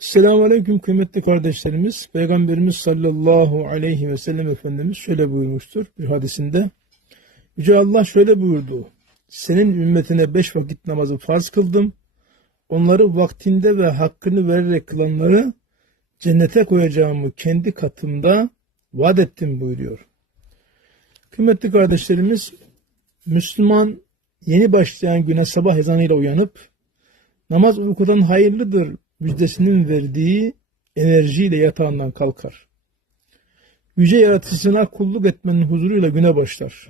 Selamun Aleyküm kıymetli kardeşlerimiz. Peygamberimiz sallallahu aleyhi ve sellem Efendimiz şöyle buyurmuştur bir hadisinde. Yüce Allah şöyle buyurdu. Senin ümmetine beş vakit namazı farz kıldım. Onları vaktinde ve hakkını vererek kılanları cennete koyacağımı kendi katımda vaat ettim buyuruyor. Kıymetli kardeşlerimiz, Müslüman yeni başlayan güne sabah ezanıyla uyanıp namaz uykudan hayırlıdır müjdesinin verdiği enerjiyle yatağından kalkar. Yüce yaratıcısına kulluk etmenin huzuruyla güne başlar.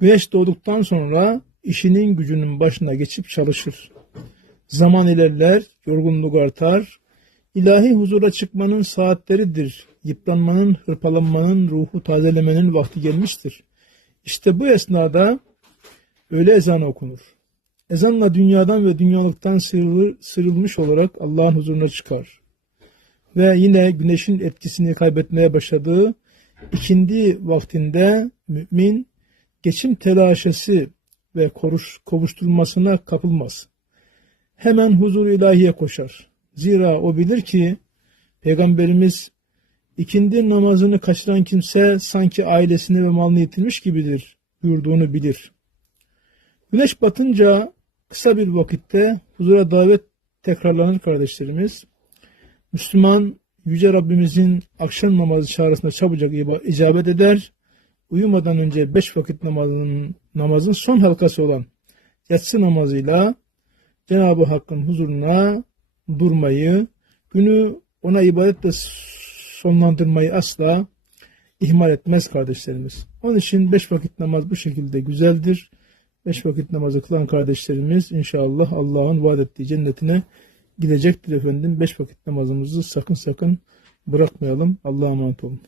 Güneş doğduktan sonra işinin gücünün başına geçip çalışır. Zaman ilerler, yorgunluk artar. İlahi huzura çıkmanın saatleridir. Yıpranmanın, hırpalanmanın, ruhu tazelemenin vakti gelmiştir. İşte bu esnada öğle ezanı okunur. Ezanla dünyadan ve dünyalıktan sıyrılır, sıyrılmış olarak Allah'ın huzuruna çıkar. Ve yine güneşin etkisini kaybetmeye başladığı ikindi vaktinde mümin geçim telaşesi ve koruş, kovuşturulmasına kapılmaz. Hemen huzur ilahiye koşar. Zira o bilir ki Peygamberimiz ikindi namazını kaçıran kimse sanki ailesini ve malını yitirmiş gibidir buyurduğunu bilir. Güneş batınca kısa bir vakitte huzura davet tekrarlanır kardeşlerimiz. Müslüman Yüce Rabbimizin akşam namazı çağrısına çabucak icabet eder. Uyumadan önce beş vakit namazının, namazın son halkası olan yatsı namazıyla Cenab-ı Hakk'ın huzuruna durmayı, günü ona ibadetle sonlandırmayı asla ihmal etmez kardeşlerimiz. Onun için beş vakit namaz bu şekilde güzeldir. Beş vakit namazı kılan kardeşlerimiz inşallah Allah'ın vaat ettiği cennetine gidecektir efendim. Beş vakit namazımızı sakın sakın bırakmayalım. Allah'a emanet olun.